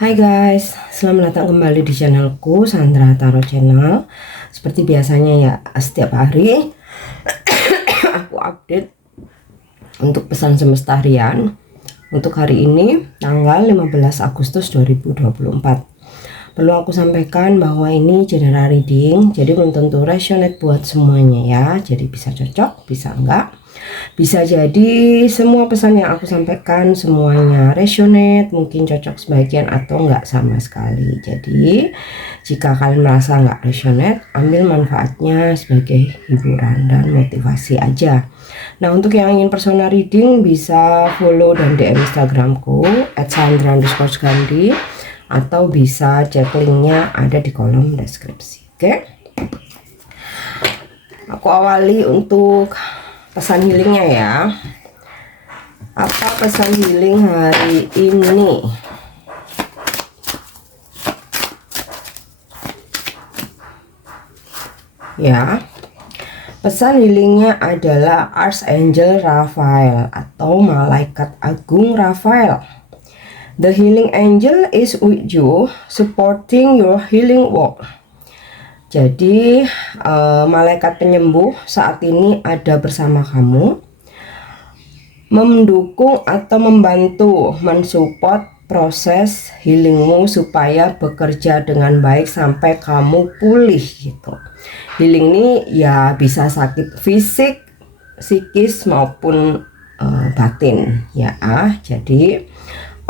Hai guys, selamat datang kembali di channelku Sandra Tarot Channel. Seperti biasanya ya, setiap hari aku update untuk pesan semesta harian untuk hari ini tanggal 15 Agustus 2024. Perlu aku sampaikan bahwa ini general reading, jadi belum tentu resonate buat semuanya ya. Jadi bisa cocok, bisa enggak. Bisa jadi semua pesan yang aku sampaikan semuanya resonate, mungkin cocok sebagian atau enggak sama sekali. Jadi jika kalian merasa enggak resonate, ambil manfaatnya sebagai hiburan dan motivasi aja. Nah, untuk yang ingin personal reading bisa follow dan DM Instagramku @sandra_gandhi atau bisa cek linknya ada di kolom deskripsi. Oke? Aku awali untuk pesan healingnya ya. Apa pesan healing hari ini? Ya, pesan healingnya adalah Archangel Raphael atau Malaikat Agung Raphael. The healing angel is with you, supporting your healing work. Jadi malaikat penyembuh saat ini ada bersama kamu, mendukung atau membantu mensupport proses healingmu supaya bekerja dengan baik sampai kamu pulih gitu. Healing ini ya bisa sakit fisik, psikis maupun batin ya. Jadi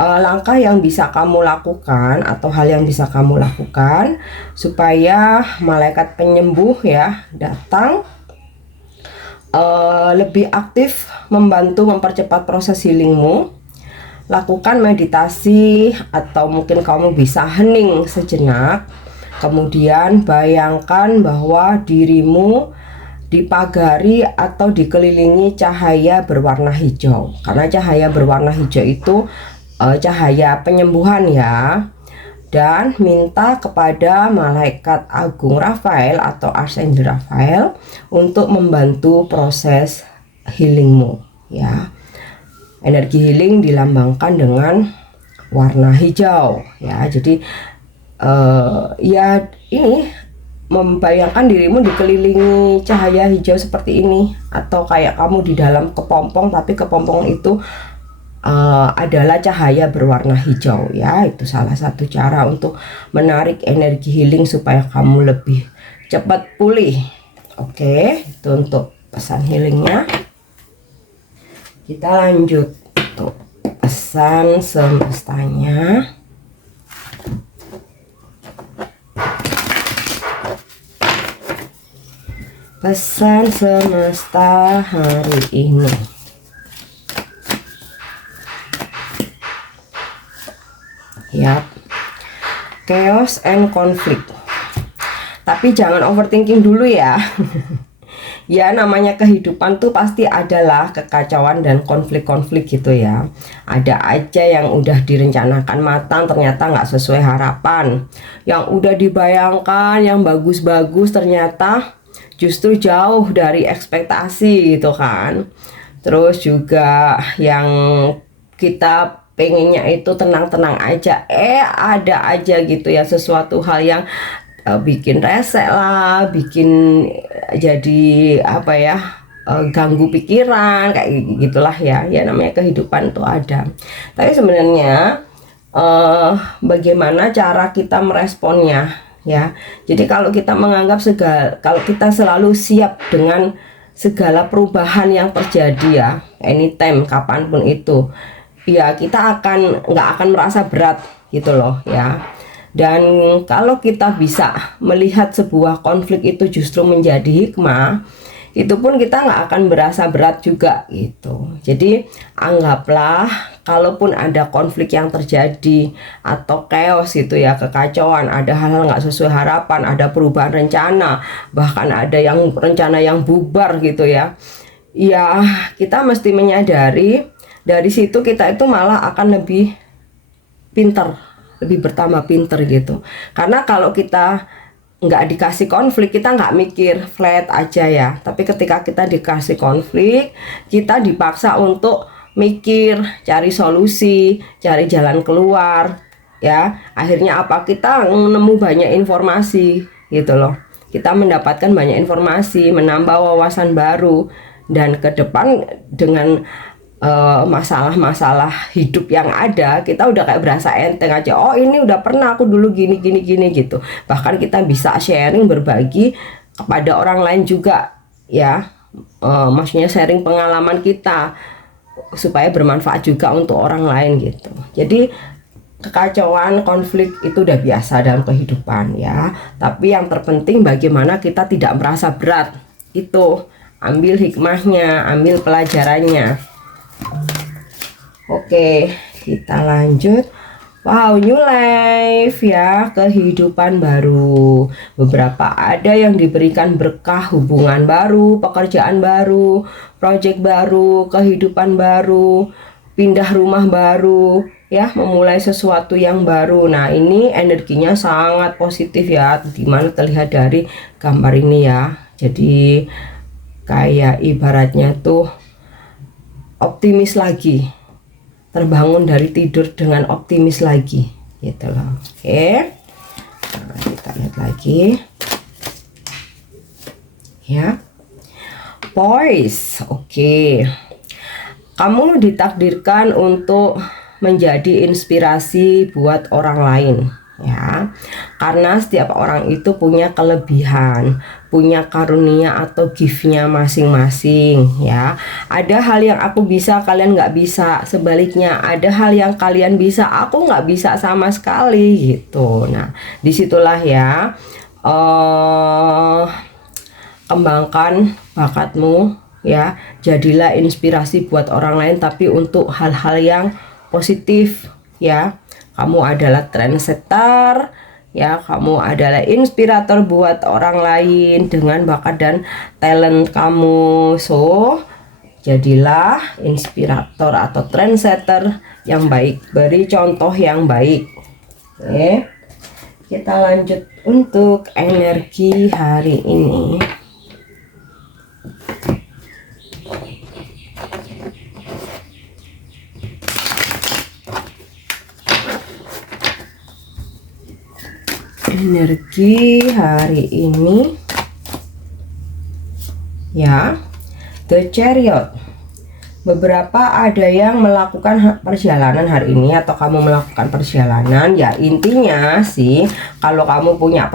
langkah yang bisa kamu lakukan atau hal yang bisa kamu lakukan supaya malaikat penyembuh ya datang lebih aktif membantu mempercepat proses healingmu. Lakukan meditasi atau mungkin kamu bisa hening sejenak. Kemudian bayangkan bahwa dirimu dipagari atau dikelilingi cahaya berwarna hijau. Karena cahaya berwarna hijau itu cahaya penyembuhan ya. Dan minta kepada malaikat agung Raphael atau Archangel Raphael untuk membantu proses healingmu ya. Energi healing dilambangkan dengan warna hijau ya. Jadi ya ini membayangkan dirimu dikelilingi cahaya hijau seperti ini, atau kayak kamu di dalam kepompong tapi kepompong itu adalah cahaya berwarna hijau ya. Itu salah satu cara untuk menarik energi healing supaya kamu lebih cepat pulih. Oke, itu untuk pesan healingnya. Kita lanjut untuk pesan semestanya. Pesan semesta hari ini. Yap, chaos and conflict. Tapi jangan overthinking dulu ya. Ya, namanya kehidupan tuh pasti adalah kekacauan dan konflik-konflik gitu ya. Ada aja yang udah direncanakan matang ternyata nggak sesuai harapan. Yang udah dibayangkan yang bagus-bagus ternyata justru jauh dari ekspektasi gitu kan. Terus juga yang kita pengennya itu tenang-tenang aja, ada aja gitu ya sesuatu hal yang bikin resek lah, bikin jadi apa ya, ganggu pikiran kayak gitulah ya. Ya namanya kehidupan tuh ada. Tapi sebenarnya bagaimana cara kita meresponnya ya. Jadi kalau kita menganggap kalau kita selalu siap dengan segala perubahan yang terjadi ya, anytime kapanpun itu, ya kita nggak akan merasa berat gitu loh ya. Dan kalau kita bisa melihat sebuah konflik itu justru menjadi hikmah, itu pun kita nggak akan berasa berat juga gitu. Jadi anggaplah kalaupun ada konflik yang terjadi atau chaos gitu ya, kekacauan, ada hal-hal nggak sesuai harapan, ada perubahan rencana, bahkan ada yang rencana yang bubar gitu ya. Ya kita mesti menyadari dari situ kita itu malah akan lebih pinter, lebih bertambah pinter gitu. Karena kalau kita nggak dikasih konflik, kita nggak mikir flat aja ya, tapi ketika kita dikasih konflik, kita dipaksa untuk mikir, cari solusi, cari jalan keluar ya. Akhirnya apa, kita nemu banyak informasi gitu loh, kita mendapatkan banyak informasi, menambah wawasan baru, dan ke depan dengan masalah-masalah hidup yang ada, kita udah kayak berasa enteng aja. Oh ini udah pernah aku dulu gini gitu. Bahkan kita bisa sharing, berbagi kepada orang lain juga ya. Maksudnya sharing pengalaman kita supaya bermanfaat juga untuk orang lain gitu. Jadi kekacauan, konflik itu udah biasa dalam kehidupan ya. Tapi yang terpenting bagaimana kita tidak merasa berat. Itu ambil hikmahnya, ambil pelajarannya. Oke, kita lanjut. Wow, new life ya, kehidupan baru. Beberapa ada yang diberikan berkah, hubungan baru, pekerjaan baru, proyek baru, kehidupan baru, pindah rumah baru, ya, memulai sesuatu yang baru. Nah, ini energinya sangat positif ya, dimana terlihat dari gambar ini ya. Jadi kayak ibaratnya tuh optimis lagi, terbangun dari tidur dengan optimis lagi gitu loh. Oke, nah, kita lihat lagi ya. Poise, oke. Kamu ditakdirkan untuk menjadi inspirasi buat orang lain ya, karena setiap orang itu punya kelebihan, punya karunia atau gift-nya masing-masing ya. Ada hal yang aku bisa, kalian nggak bisa. Sebaliknya, ada hal yang kalian bisa, aku nggak bisa sama sekali gitu. Nah, disitulah ya, kembangkan bakatmu ya. Jadilah inspirasi buat orang lain, tapi untuk hal-hal yang positif ya. Kamu adalah trendsetter ya, kamu adalah inspirator buat orang lain dengan bakat dan talent kamu. So, jadilah inspirator atau trendsetter yang baik, beri contoh yang baik. Oke, kita lanjut untuk energi hari ini. Energi hari ini ya, The Chariot. Beberapa ada yang melakukan perjalanan hari ini, atau kamu melakukan perjalanan ya. Intinya sih, kalau kamu punya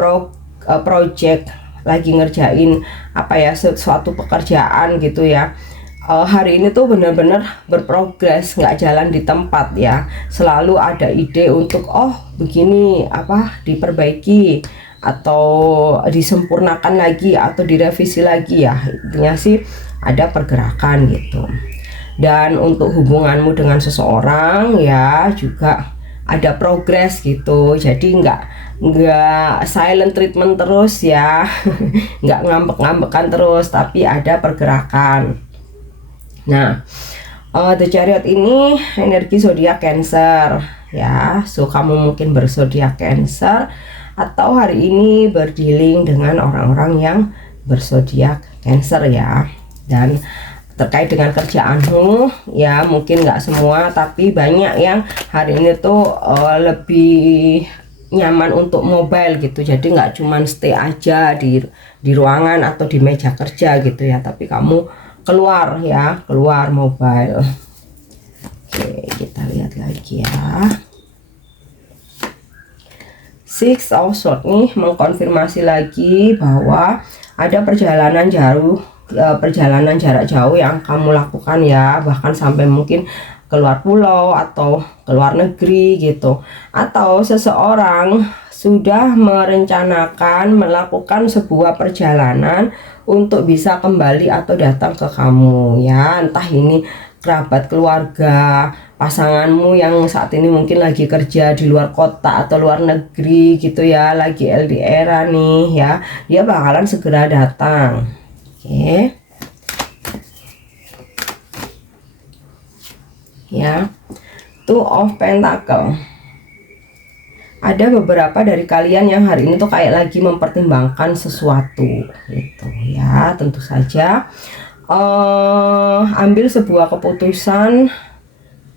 project, lagi ngerjain apa ya, sesuatu pekerjaan gitu ya, hari ini tuh benar-benar berprogres, nggak jalan di tempat ya. Selalu ada ide untuk begini apa diperbaiki atau disempurnakan lagi atau direvisi lagi ya. Intinya sih ada pergerakan gitu. Dan untuk hubunganmu dengan seseorang ya juga ada progres gitu. Jadi nggak silent treatment terus ya, nggak ngambek-ngambekan terus, tapi ada pergerakan. Nah, The Chariot ini energi zodiak Cancer ya. So kamu mungkin berzodiak Cancer, atau hari ini berdealing dengan orang-orang yang berzodiak Cancer ya. Dan terkait dengan kerjaanmu ya, mungkin nggak semua, tapi banyak yang hari ini tuh lebih nyaman untuk mobile gitu. Jadi nggak cuman stay aja di ruangan atau di meja kerja gitu ya, tapi kamu keluar ya, keluar mobile. Oke, kita lihat lagi ya. Six of Swords nih mengkonfirmasi lagi bahwa ada perjalanan jauh, perjalanan jarak jauh yang kamu lakukan ya, bahkan sampai mungkin keluar pulau atau keluar negeri gitu. Atau seseorang sudah merencanakan melakukan sebuah perjalanan untuk bisa kembali atau datang ke kamu ya, entah ini kerabat keluarga, pasanganmu yang saat ini mungkin lagi kerja di luar kota atau luar negeri gitu ya, lagi LDR nih ya, dia bakalan segera datang. Oke. Ya. Two of Pentacle. Ada beberapa dari kalian yang hari ini tuh kayak lagi mempertimbangkan sesuatu gitu ya. Tentu saja ambil sebuah keputusan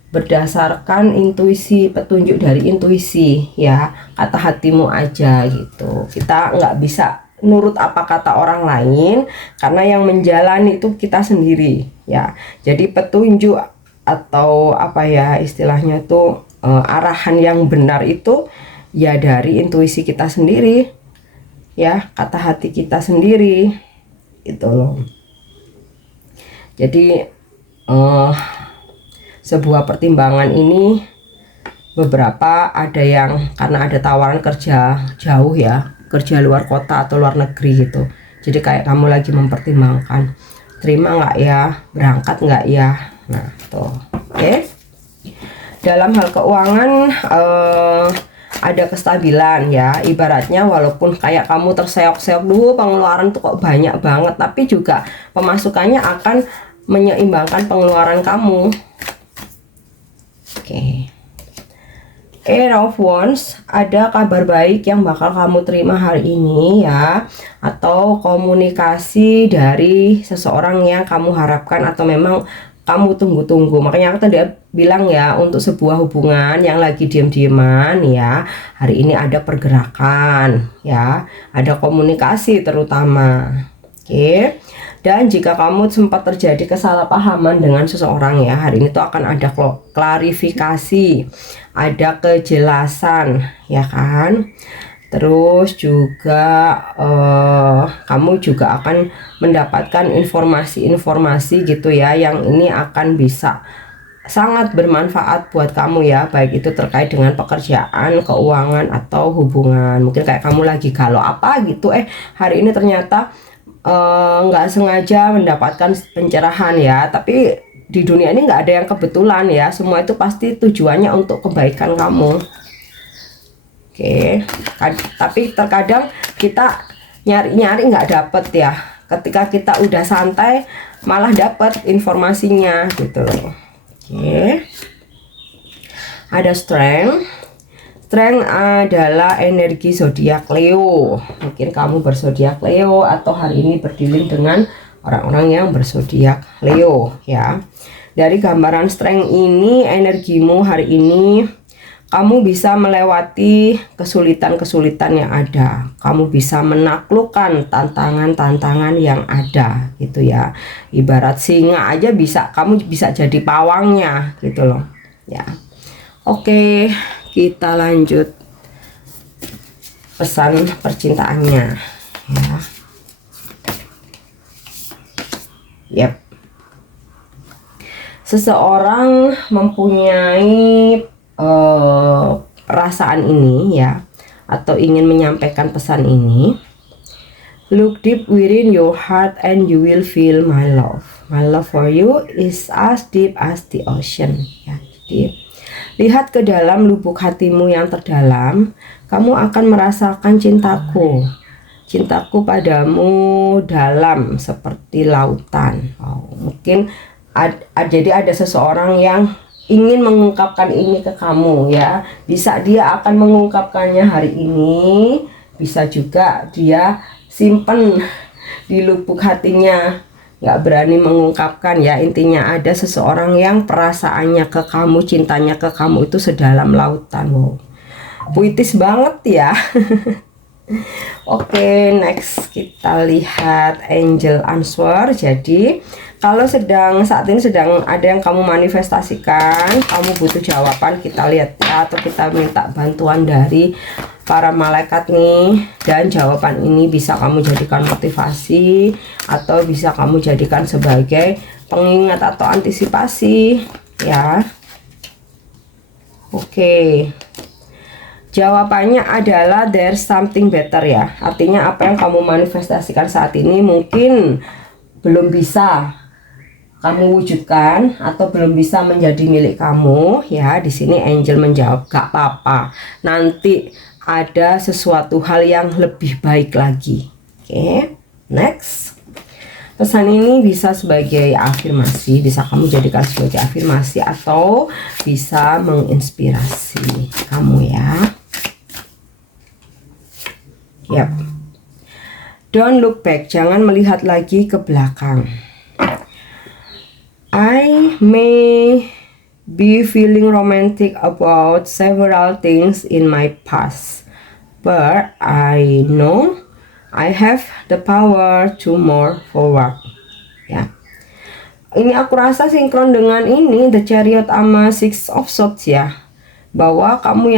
berdasarkan intuisi, petunjuk dari intuisi ya, kata hatimu aja gitu. Kita nggak bisa nurut apa kata orang lain, karena yang menjalani itu kita sendiri ya. Jadi petunjuk atau apa ya istilahnya tuh arahan yang benar itu ya dari intuisi kita sendiri ya, kata hati kita sendiri itu loh. Jadi sebuah pertimbangan ini beberapa ada yang karena ada tawaran kerja jauh ya, kerja luar kota atau luar negeri gitu. Jadi kayak kamu lagi mempertimbangkan, terima nggak ya, berangkat nggak ya. Nah tuh, oke. Dalam hal keuangan ada kestabilan ya, ibaratnya walaupun kayak kamu terseok-seok dulu pengeluaran tuh kok banyak banget, tapi juga pemasukannya akan menyeimbangkan pengeluaran kamu. Oke. Eight of Wands, ada kabar baik yang bakal kamu terima hari ini ya, atau komunikasi dari seseorang yang kamu harapkan atau memang kamu tunggu-tunggu. Makanya aku tadi bilang ya, untuk sebuah hubungan yang lagi diam-diaman ya, hari ini ada pergerakan ya, ada komunikasi terutama. Oke. Dan jika kamu sempat terjadi kesalahpahaman dengan seseorang ya, hari ini tuh akan ada klarifikasi, ada kejelasan ya kan. Terus juga kamu juga akan mendapatkan informasi-informasi gitu ya, yang ini akan bisa sangat bermanfaat buat kamu ya, baik itu terkait dengan pekerjaan, keuangan, atau hubungan. Mungkin kayak kamu lagi galau apa gitu, hari ini ternyata nggak sengaja mendapatkan pencerahan ya. Tapi di dunia ini nggak ada yang kebetulan ya, semua itu pasti tujuannya untuk kebaikan kamu. Oke. Tapi terkadang kita nyari-nyari nggak dapet ya, ketika kita udah santai malah dapet informasinya gitu loh. Oke. Ada Strength. Strength adalah energi zodiak Leo. Mungkin kamu berzodiak Leo atau hari ini berdealing dengan orang-orang yang berzodiak Leo ya. Dari gambaran Strength ini, energimu hari ini kamu bisa melewati kesulitan-kesulitan yang ada. Kamu bisa menaklukkan tantangan-tantangan yang ada gitu ya. Ibarat singa aja bisa, kamu bisa jadi pawangnya gitu loh ya. Oke. Kita lanjut pesan percintaannya ya. Yep. Seseorang mempunyai perasaan ini ya, atau ingin menyampaikan pesan ini. Look deep within your heart and you will feel my love. My love for you is as deep as the ocean ya. Jadi lihat ke dalam lubuk hatimu yang terdalam, kamu akan merasakan cintaku. Cintaku padamu dalam seperti lautan. Mungkin jadi ada seseorang yang ingin mengungkapkan ini ke kamu ya. Bisa dia akan mengungkapkannya hari ini, bisa juga dia simpen di lubuk hatinya, nggak berani mengungkapkan ya. Intinya ada seseorang yang perasaannya ke kamu, cintanya ke kamu itu sedalam lautan. Wow, puitis banget ya. Oke, next kita lihat angel answer. Jadi kalau saat ini sedang ada yang kamu manifestasikan, kamu butuh jawaban, kita lihat ya, atau kita minta bantuan dari para malaikat nih. Dan jawaban ini bisa kamu jadikan motivasi atau bisa kamu jadikan sebagai pengingat atau antisipasi ya. Oke. Jawabannya adalah there's something better ya. Artinya apa yang kamu manifestasikan saat ini mungkin belum bisa kamu wujudkan atau belum bisa menjadi milik kamu ya. Di sini angel menjawab gak apa-apa. Nanti ada sesuatu hal yang lebih baik lagi. Oke, next. Pesan ini bisa sebagai afirmasi, bisa kamu jadikan sebagai afirmasi atau bisa menginspirasi kamu ya. Yap. Don't look back, jangan melihat lagi ke belakang. I may be feeling romantic about several things in my past, but I know I have the power to move forward. Ya. Ini aku rasa sinkron dengan ini The Chariot sama Six of Swords ya. Bahwa kamu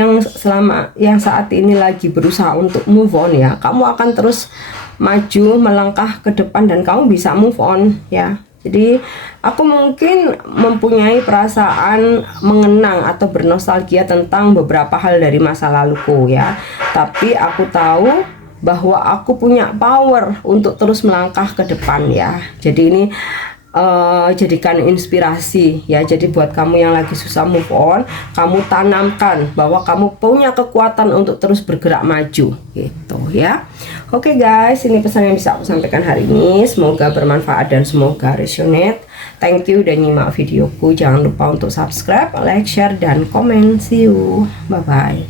yang saat ini lagi berusaha untuk move on ya, kamu akan terus maju melangkah ke depan dan kamu bisa move on ya. Jadi aku mungkin mempunyai perasaan mengenang atau bernostalgia tentang beberapa hal dari masa laluku ya, tapi aku tahu bahwa aku punya power untuk terus melangkah ke depan ya. Jadi ini jadikan inspirasi ya. Jadi buat kamu yang lagi susah move on, kamu tanamkan bahwa kamu punya kekuatan untuk terus bergerak maju gitu ya. Oke guys, ini pesan yang bisa aku sampaikan hari ini. Semoga bermanfaat dan semoga resonate. Thank you udah nyimak videoku. Jangan lupa untuk subscribe, like, share, dan komen. See you, bye bye.